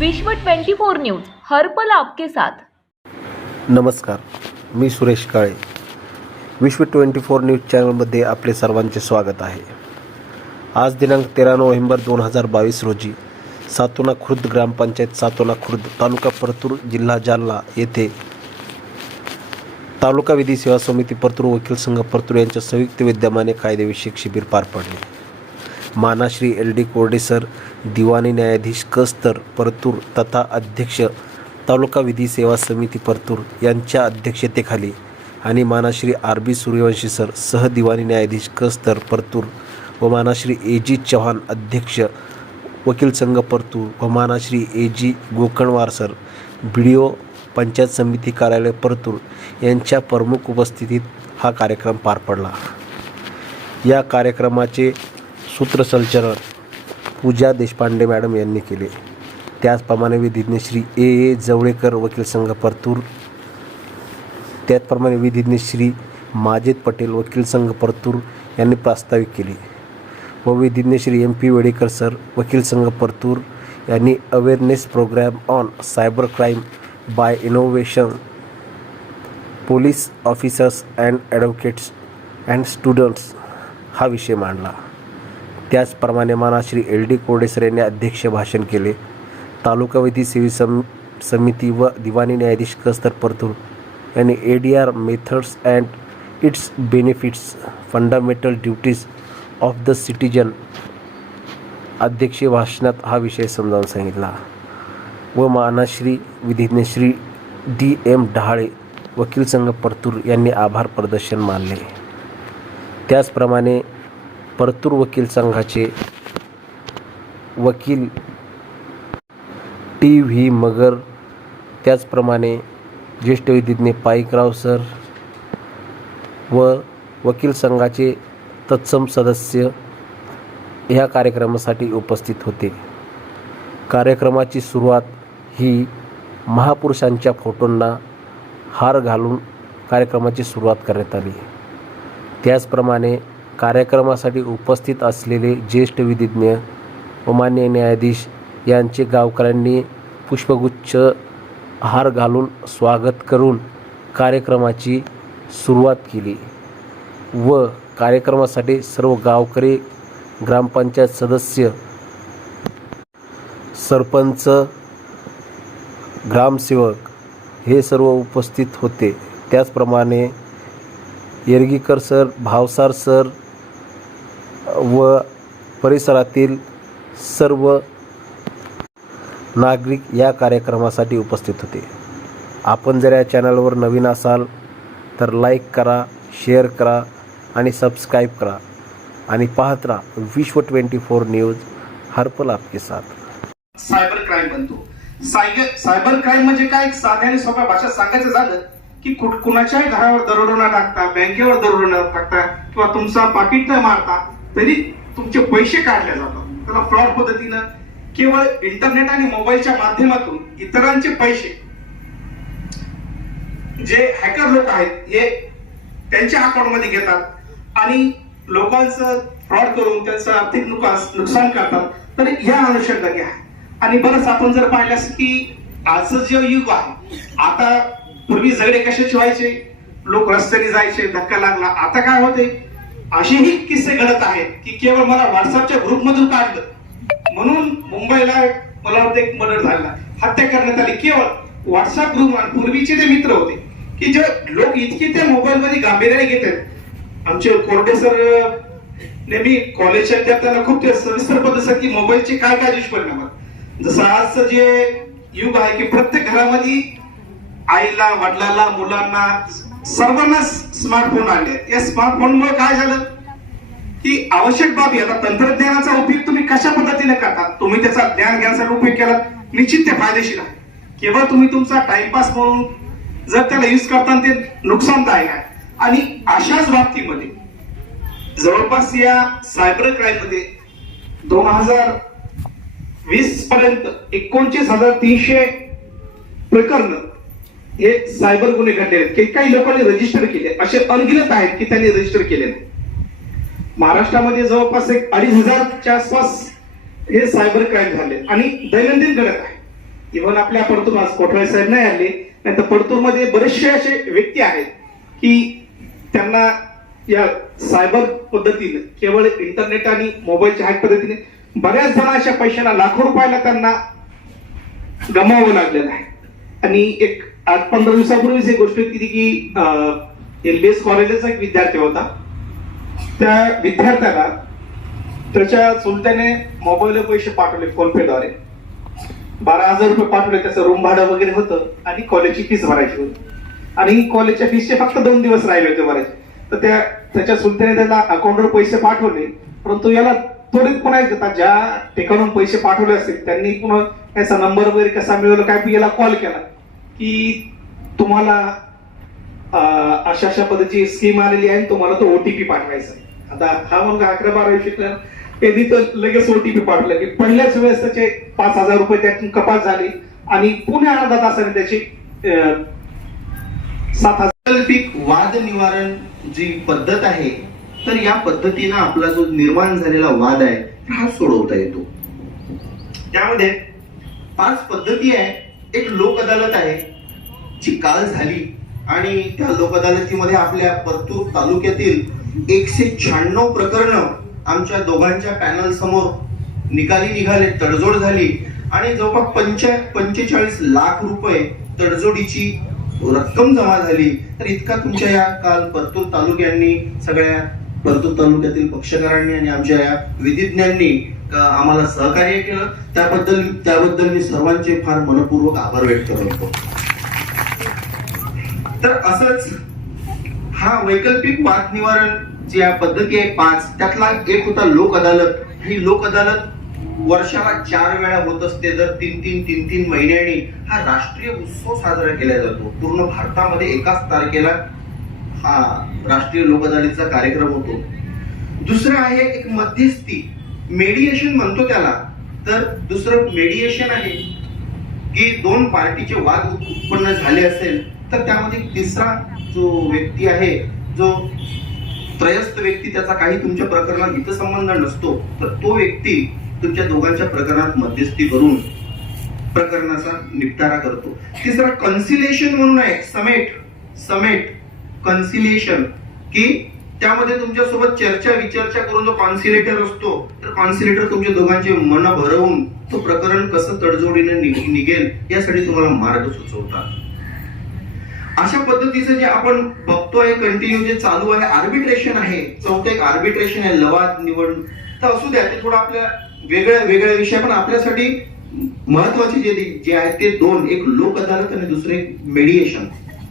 विश्व 24 न्यूज हर्पल आपके साथ. नमस्कार मी सुरेश काळे. विश्व ट्वेंटी फोर न्यूज चॅनलमध्ये आपले सर्वांचे स्वागत आहे. आज दिनांक तेरा नोव्हेंबर दोन हजार बावीस रोजी सातोना खुर्द ग्रामपंचायत सातोना खुर्द तालुका परतूर जिल्हा जालना येथे तालुका विधी सेवा समिती परतूर वकील संघ परतूर यांच्या संयुक्त विद्यमाने कायदेविषयक शिबिर पार पडले. मानाश्री एल डी कोरडे सर दिवाणी न्यायाधीश कस्तर परतूर तथा अध्यक्ष तालुका विधी सेवा समिती परतूर यांच्या अध्यक्षतेखाली आणि मानाश्री आर बी सूर्यवंशी सर सहदिवाणी न्यायाधीश कस्तर परतूर व मानाश्री ए जी चव्हाण अध्यक्ष वकील संघ परतूर व मानाश्री A G Gokanwar sir B D O panchayat समिती कार्यालय परतूर यांच्या प्रमुख उपस्थितीत हा कार्यक्रम पार पडला. या कार्यक्रमाचे सूत्रसंचलन पूजा देशपांडे मॅडम यांनी केले. त्याचप्रमाणे विधिज्ञ श्री ए. ए. जवळेकर वकील संघ परतूर. त्याचप्रमाणे विधिज्ञ श्री माजिद पटेल वकील संघ परतूर यांनी प्रास्ताविक केले. व विधिज्ञ Shri M. P. Wedekar sir वकील संघ परतूर यांनी awareness programme on cyber crime by innovation police officers and advocates and students हा विषय मांडला. त्याचप्रमाणे माना श्री एल डी कोडेसर यांनी अध्यक्ष भाषण केले. तालुका विधी सेवी सम समिती व दिवाणी न्यायाधीश कस्तर परतूर यांनी A D R methods and its benefits fundamental duties of the citizen अध्यक्षीय भाषणात हा विषय समजावून सांगितला व मानाश्री विधिज्ञ श्री डी एम डहाळे वकील संघ परतूर यांनी आभार प्रदर्शन मानले. त्याचप्रमाणे परतूर वकील संघाचे वकील टी व्ही मगर. त्याचप्रमाणे ज्येष्ठ विधिज्ञ पाईकराव सर व वकील संघाचे तत्सम सदस्य ह्या कार्यक्रमासाठी उपस्थित होते. कार्यक्रमाची सुरुवात ही महापुरुषांच्या फोटोंना हार घालून कार्यक्रमाची सुरुवात करण्यात आली. त्याचप्रमाणे कार्यक्रमासाठी उपस्थित असलेले ज्येष्ठ विधिज्ञ व मान्य न्यायाधीश यांचे गावकऱ्यांनी पुष्पगुच्छ हार घालून स्वागत करून कार्यक्रमाची सुरुवात केली व कार्यक्रमासाठी सर्व गावकरी ग्रामपंचायत सदस्य सरपंच ग्रामसेवक हे सर्व उपस्थित होते. त्याचप्रमाणे येरगीकर सर भावसार सर व परिसरातील सर्व नागरिक या कार्यक्रमासाठी उपस्थित होते. आपण जर या चॅनलवर नवीन असाल तर लाईक करा शेअर करा आणि सबस्क्राईब करा आणि पाहत राहा विश्व ट्वेंटी फोर न्यूज हरपल आपके साथ. सायबर क्राईम बनतो. सायबर क्राईम म्हणजे काय? साध्या आणि सोप्या भाषेत सांगायचं झालं की कुठ- कुणाच्याही घरावर दरोडा न टाकता बँकेवर दरोडा न टाकता किंवा तुमचा पाकिट न मारता तरी तुमचे पैसे काढले जातात. त्याला फ्रॉड पद्धतीनं केवळ इंटरनेट आणि मोबाईलच्या माध्यमातून इतरांचे पैसे जे हॅकर लोक आहेत हे त्यांच्या अकाउंटमध्ये घेतात आणि लोकांचं फ्रॉड करून त्यांचं आर्थिक नुकसान नुकसान करतात. तर या अनुषंगाने आहे. आणि बरंच आपण जर पाहिल्यास की आजचं जे युग आहे आता पूर्वी झगडे कसे व्हायचे? लोक रस्त्याने जायचे धक्का लागला. आता काय होते असेही किस्से घडत आहेत की केवळ मला व्हॉट्सअपच्या ग्रुपमधून काढलं म्हणून मुंबईला मला वाटतं एक मर्डर झाला हत्या करण्यात आली. केवळ व्हॉट्सअप ग्रुप पूर्वीचे जे मित्र होते की जे लोक इतके त्या मोबाईल मध्ये गांभीर्याने आहेत. आमचे कोरडे सर नेहमी कॉलेजच्या विद्यार्थ्यांना खूप सविस्तर पद्धत की मोबाईलचे काय काय दुष्परिणाम जसं आजचं जे युग आहे की प्रत्येक घरामध्ये आईला वडिलाला मुलांना सर्वांना स्मार्टफोन आले आहेत. या स्मार्टफोनमुळे काय झालं? की आवश्यक बाबी आता तंत्रज्ञानाचा उपयोग तुम्ही कशा पद्धतीने करता? तुम्ही त्याचा ज्ञान घेण्यासाठी उपयोग केला. निश्चित ते फायदेशीर आहे. केवळ तुम्ही तुमचा टाइमपास म्हणून जर त्याला युज करताना ते नुकसानदायक आहे. आणि अशाच बाबतीमध्ये जवळपास या सायबर क्राईममध्ये दोन हजार वीस पर्यंत एकोणतीस हजार तीनशे प्रकरण हे सायबर गुन्हे घडलेले आहेत की काही लोकांनी रजिस्टर केले. असे अनगिनत आहेत की त्यांनी रजिस्टर केले नाही. महाराष्ट्रामध्ये जवळपास एक अडीच हजारच्या आसपास हे सायबर क्राईम झाले. आणि दैनंदिन घडत आहे. इव्हन आपल्या परतूर आज कोठवाळे साहेब नाही आले नाही तर परतूरमध्ये बरेचसे असे व्यक्ती आहेत की त्यांना या सायबर पद्धतीने केवळ इंटरनेट आणि मोबाईलच्या हॅक पद्धतीने बऱ्याच जण अशा पैशाला लाखो रुपयाला त्यांना गमावं लागलेलं आहे. आणि एक आज पंधरा दिवसापूर्वीच एक गोष्ट होती की एलबीएस कॉलेजचा एक विद्यार्थी होता. त्या विद्यार्थ्याला त्याच्या चुलत्याने मोबाईलवर पैसे पाठवले फोनपेद्वारे. बारा हजार रुपये पाठवले त्याचं रूम भाडं वगैरे होतं आणि कॉलेजची फीस भरायची होती. आणि कॉलेजच्या फीसचे फक्त दोन दिवस राहिले होते भरायचे. तर त्या त्याच्या सुलत्याने त्याला अकाउंटवर पैसे पाठवले परंतु याला त्वरित पुन्हा एक देतात ज्या ठिकाणून पैसे पाठवले असतील त्यांनी पुन्हा त्याचा नंबर वगैरे कसा मिळवला काय याला कॉल केला. की तुम्हाला अं, अशा अशा पद्धतीची स्कीम आलेली आहे तुम्हाला तो ओटीपी पाठवायचा आहे. आता हा मुलगा अकरा बारावी शिकला त्यांनी तर लगेच ओटीपी पाठवला की पहिल्याच वेळेस त्याचे पाच हजार रुपये त्यातून कपात झाली आणि पुन्हा अर्धा तासाने त्याची सात हजार वाद निवारण जी पद्धत आहे तर या पद्धतीनं आपला जो निर्माण झालेला वाद आहे हा सोडवता येतो त्यामध्ये पाच पद्धती आहे एक लोक अदालत आहे ची काल झाली आणि त्या लोक अदालतीमध्ये आपल्या परतूर तालुक्यातील एकशे शहाण्णव प्रकरण आमच्या दोघांच्या पॅनल समोर निकाली निघाले तडजोड झाली. आणि जवळपास पंचा पंचेचाळीस लाख रुपये तडजोडीची रक्कम जमा झाली. तर इतका तुमच्या या काल परतूर तालुक्यांनी सगळ्या परतूर तालुक्यातील पक्षकारांनी आणि आमच्या या विधिज्ञांनी आम्हाला सहकार्य केलं. त्याबद्दल त्याबद्दल मी सर्वांचे फार मनपूर्वक आभार व्यक्त करतो. तर असंच हा वैकल्पिक वाद निवारण जी या पद्धती आहे पाच त्यातला एक होता लोक अदालत. ही लोक अदालत वर्षाला चार वेळा होत असते दर तीन तीन तीन तीन महिन्यांनी हा राष्ट्रीय उत्सव साजरा केला जातो. पूर्ण भारतामध्ये एकाच तारखेला हा राष्ट्रीय लोक अदालतीचा कार्यक्रम होतो. दुसरं आहे एक मध्यस्थी. मेडिएशन म्हणतो त्याला. तर दुसरं मेडिएशन आहे. की दोन पार्टीचे वाद उत्पन्न झाले असेल तर त्यामध्ये तिसरा जो व्यक्ती आहे जो त्रयस्थ व्यक्ती त्याचा काही तुमच्या प्रकरणात हितसंबंध नसतो तर तो व्यक्ती तुमच्या दोघांच्या प्रकरणात मध्यस्थी करून प्रकरणाचा निपटारा करतो. तिसरा कन्सिलेशन म्हणून आहे. समेट समेट कन्सिलेशन की त्यामध्ये तुमच्यासोबत चर्चा विचर्चा करून जो कॉन्सिलेटर असतो तर कॉन्सिलेटर तुमच्या दोघांचे मन भरवून तो प्रकरण कसं तडजोडीने निघेल यासाठी तुम्हाला मार्ग सुचवतात. अशा पद्धतीचं जे आपण बघतोय कंटिन्यू जे चालू आहे आर्बिट्रेशन आहे चौथं एक आर्बिट्रेशन आहे लवाद निवड. तर असू द्या ते थोडं आपल्या वेगळ्या वेगळ्या विषय पण आपल्यासाठी महत्त्वाचे जे जे आहेत ते दोन एक लोक अदालत आणि दुसरे मेडिएशन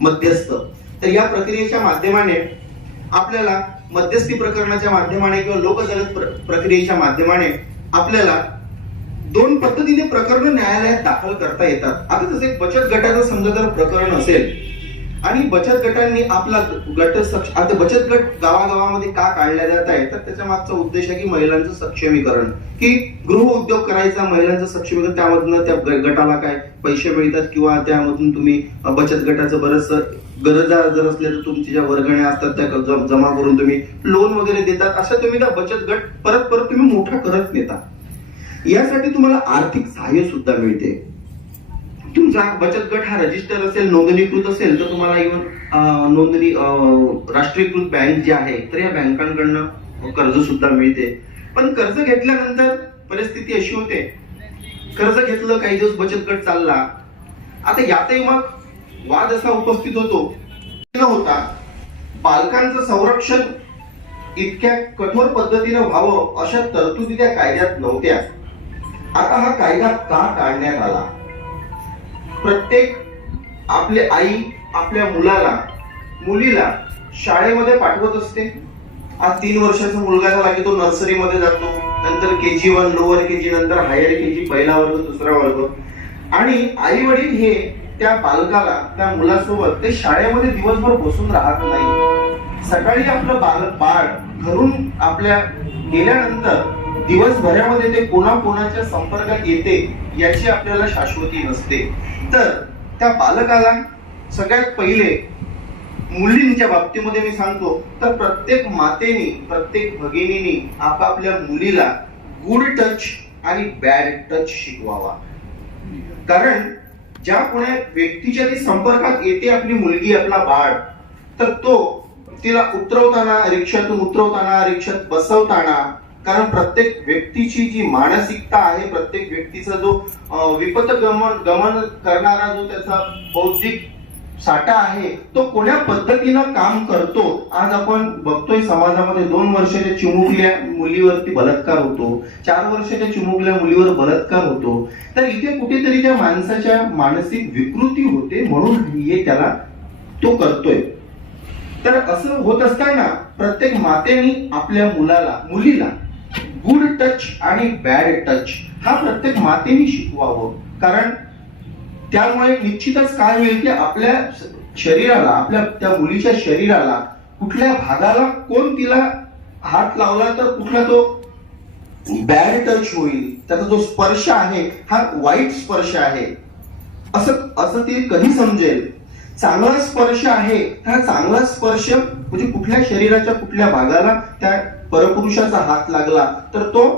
मध्यस्थ. तर या प्रक्रियेच्या माध्यमाने आपल्याला मध्यस्थी प्रकरणाच्या माध्यमाने किंवा लोक अदालत प्र- प्रक्रियेच्या माध्यमाने आपल्याला दोन पद्धतीने प्रकरण न्यायालयात दाखल करता येतात. आता जसं एक बचत गटाचं समजा जर प्रकरण असेल आणि बचत गटांनी आपला गट सक्ष आता बचत गट गावागावामध्ये का काढल्या जात आहे तर त्याच्या मागचा उद्देश आहे की महिलांचं सक्षमीकरण. की गृह उद्योग करायचा महिलांचं सक्षमीकरण त्यामधनं त्या गटाला काय पैसे मिळतात किंवा त्यामधून तुम्ही बचत गटाचं बरंच गरजा जर असल्या तर तुमच्या ज्या वर्गण्या असतात त्या जमा करून तुम्ही लोन वगैरे देतात. असं तुम्ही त्या बचत गट परत परत तुम्ही मोठा करत नेता. यासाठी तुम्हाला आर्थिक सहाय्य सुद्धा मिळते. तुमचा बचत गट हा रजिस्टर असेल नोंदणीकृत असेल तर तुम्हाला इव्हन नोंदणी राष्ट्रीयकृत बँक जी आहे तर या बँकांकडनं कर्ज सुद्धा मिळते. पण कर्ज घेतल्यानंतर परिस्थिती अशी होते. कर्ज घेतलं काही दिवस बचत गट चालला. आता यातही मग वाद असा उपस्थित होतो. न होता बालकांचं संरक्षण इतक्या कठोर पद्धतीनं व्हावं अशा तरतुदी त्या कायद्यात नव्हत्या. आता हा कायदा का काढण्यात आला? प्रत्येक आपले आई आपल्या मुलाला मुलीला शाळेमध्ये पाठवत असते. आज तीन वर्षाचा मुलगा झाला की तो नर्सरीमध्ये जातो नंतर के जी वन लोअर के जी नंतर हायर के जी पहिला वर्ग दुसरा वर्ग. आणि आई वडील हे त्या बालकाला त्या मुलासोबत ते शाळेमध्ये दिवसभर बसून राहत नाही. सकाळी आपलं बाल बाळ घरून आपल्या गेल्यानंतर दिवसभरामध्ये ते कोणा कोणाच्या संपर्कात येते याची आपल्याला शाश्वती नसते. तर त्या बालकाला सगळ्यात पहिले मुलींच्या बाबतीमध्ये मी सांगतो तर प्रत्येक मातेनी प्रत्येक भगिनीनी आपापल्या मुलीला गुड टच आणि बॅड टच शिकवावा. कारण ज्या कोण्या व्यक्तीच्या ती संपर्कात येते आपली मुलगी आपला बाळ तर तो तिला उतरवताना रिक्षातून उतरवताना रिक्षात बसवताना कारण प्रत्येक व्यक्तीची जी मानसिकता आहे प्रत्येक व्यक्तीचा जो विपत गमन गमन करणारा जो त्याचा बौद्धिक साठा आहे तो कोण्या पद्धतीनं काम करतो? आज आपण बघतोय समाजामध्ये दोन वर्षाच्या चिमुकल्या मुलीवरती बलात्कार होतो चार वर्षाच्या चिमुकल्या मुलीवर बलात्कार होतो. तर इथे कुठेतरी त्या माणसाच्या मानसिक विकृती होते म्हणून हे त्याला तो करतोय. तर असं होत असताना प्रत्येक मातेने आपल्या मुलाला मुलीला गुड टच आणि बॅड टच हा प्रत्येक मातेने शिकवावं. कारण त्यामुळे निश्चितच काय होईल की आपल्या शरीराला आपल्या त्या मुलीच्या शरीराला कुठल्या भागाला कोण तिला हात लावला तर कुठला तो बॅड टच होईल त्याचा जो स्पर्श आहे हा वाईट स्पर्श आहे. असं असं ती कधी समजेल? चांगला स्पर्श आहे हा चांगला स्पर्श म्हणजे कुठल्या शरीराच्या कुठल्या भागाला त्या परपुरुषाचा हात लागला तर तो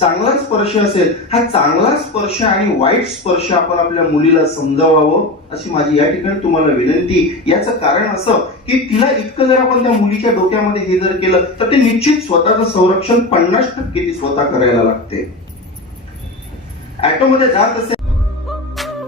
चांगला स्पर्श असेल. हा चांगला स्पर्श आणि वाईट स्पर्श आपण आपल्या मुलीला समजावावं अशी माझी या ठिकाणी तुम्हाला विनंती. याचं कारण असं की तिला इतकं जर आपण त्या मुलीच्या डोक्यामध्ये हे जर केलं तर ते निश्चित स्वतःचं संरक्षण पन्नास टक्के ती स्वतः करायला लागते. ऍटोमध्ये जात असेल